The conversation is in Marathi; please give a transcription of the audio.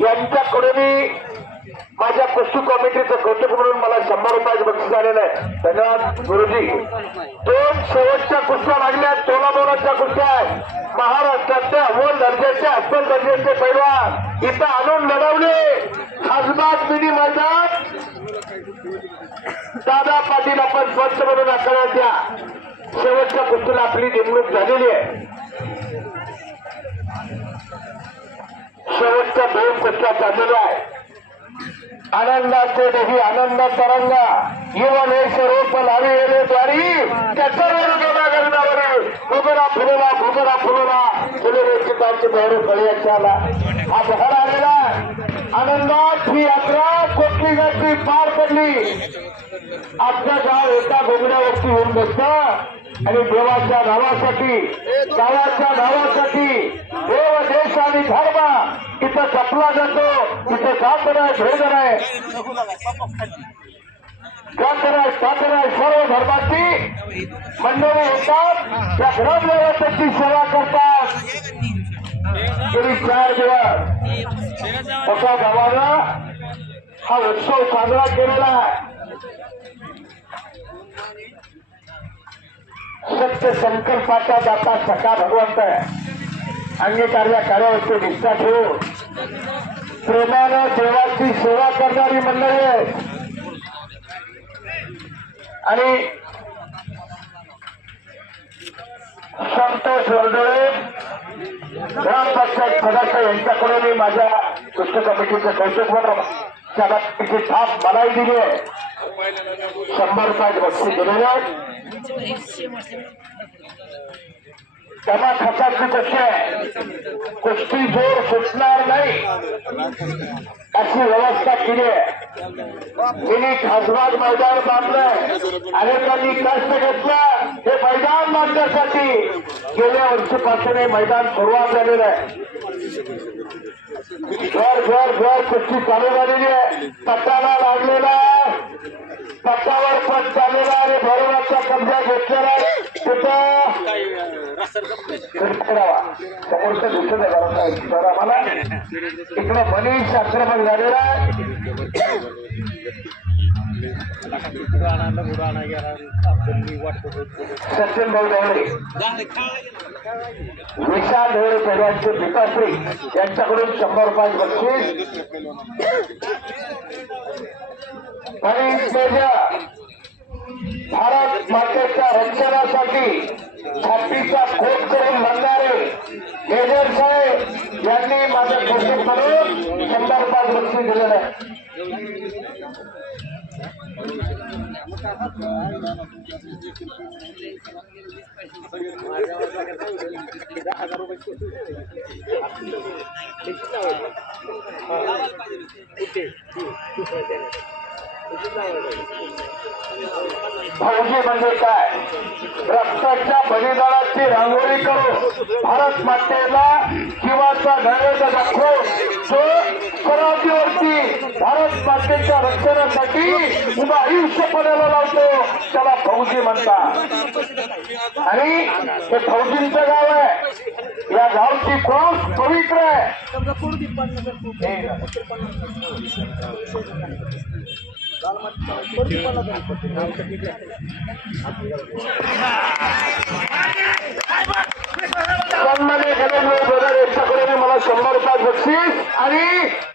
यांच्याकडून माझ्या कुस्ती कमिटीचं कौतुक म्हणून मला शंभर रुपयाचं बक्षीस आलेलं आहे. धन्यवाद गुरुजी. दोन शेवटच्या कुस्त्या लागल्या तोलामोलाच्या कुस्त्या आहेत. महाराष्ट्रातल्या अव्वल दर्जाचे अस्सल दर्जाचे पैलवान इथं आणून लढवले. खासबाग मिनी मैदान दादा पाटील आपण स्वच्छ म्हणून आकारण्यात द्या. शेवटच्या कुस्तीला आपली नेमणूक झालेली आहे. शेवटच्या दोन कुस्त्या चाललेल्या आहे. आनंदाचे नाही आनंद तरंगा. युवन हे स्वरूप लावी येणे द्वारी. त्याचा गेला गगनावरील भुगरा फुलला भुगरा फुलला. फुले चितांची बहरू कळ्याच्या आला हा बहर आलेला आनंदात ही यात्रा कोटली गाठी पार पडली? आपलं गाव एका घोगड्यावरती होऊन बसतं आणि देवाच्या नावासाठी काळाच्या नावासाठी देव देश आणि धर्म इथं जपला जातो. इथं जात नाही भेद नाही जात नाही सर्व धर्माची मंडळी येतात. त्या ग्रामदेवताची सेवा करतात. गेली चार दिवस. एका गावाला हा उत्सव साजरा केलेला आहे. सत्य संकल्पाचा दाता सखा भगवंत अंगीकारल्या कार्यावरती निष्ठा ठेवून प्रेमानं देवाची सेवा करणारी मंडळी आहेत. आणि संतोष वर्दळे ग्रामपंचायत सदस्य यांच्याकडून मी माझ्या कृष्ण कमिटीचं कौतुक म्हणून त्याला तिची छाप मलाही दिली आहे. शंभर रुपयात बक्षीस दिलेले आहे त्यांना खचाची कशी आहे. कुस्ती जोर सुटणार नाही. अशी व्यवस्था केली आहे. तिने खासबाग मैदान बांधलंय. अनेकांनी कष्ट घेतला. हे गेल्या वर्षीपासून हे मैदान सुरुवात झालेलं आहे. घर घर घर कुस्ती चालू झालेली आहे. पट्टाला लागलेला पट्टावर पण चाललेला आणि भरवाचा कब्जा घेतलेला आहे. तिथं करावा समोरचं दिसत आहे बरोबर तर आम्हाला इकडे मनीष आक्रमण झालेला आहे. सचिन भाऊ ढवळे विशाल ढवळे पैलवानचे पिताश्री. यांच्याकडून शंभर रुपये बक्षीस. आणि भारत मातेच्या रक्षणासाठी छातीचा खोट करून लढणारे मेजर साहेब यांनी माझ्या कोशिश म्हणून शंभर रुपयात बक्षीस दिलेलं आहे. भाऊजी म्हणजे काय? रक्ताच्या बलिदानाची रांगोळी करून भारत मातेला जीवाचा नैवेद्य दाखवून तो पराजीवरती भारत मातेच्या रक्षणासाठी उभा आयुष्य पणाला लावतो. त्याला फौजी म्हणतात. आणि हे फौजींचं गाव आहे. या गावची क्रॉस पवित्र आहे.